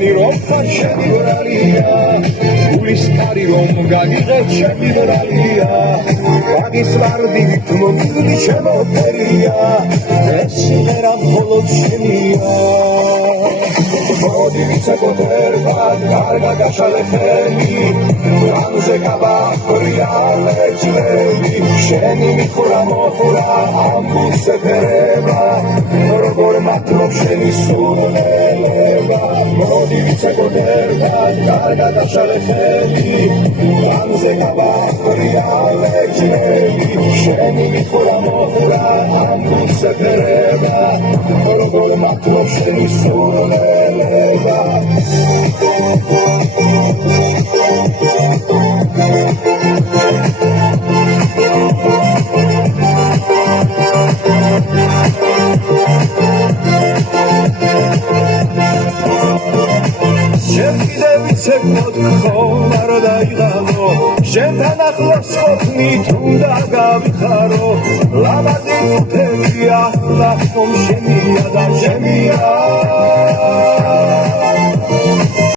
მani rompa sheni vralia ulis kari rom gagighet sheni vralia bagis vardi tmogili chemoteria es geram holod shenia modi vitsekoter bad karga gashalefeni ranze kabakria lechlevi sheni mikura mokhura ambuse pereba robor matrov sheni suneleva modi vitsekoter bad karga gashalefeni ranze kabakria lechlevi sheni mikura mokhura ambuse pereba robor matrov sheni suneleva შენთან ახლოს ყოფნი თუ დაგავიხარო ლამაზი წუთებია ნახტომ შენია და შენია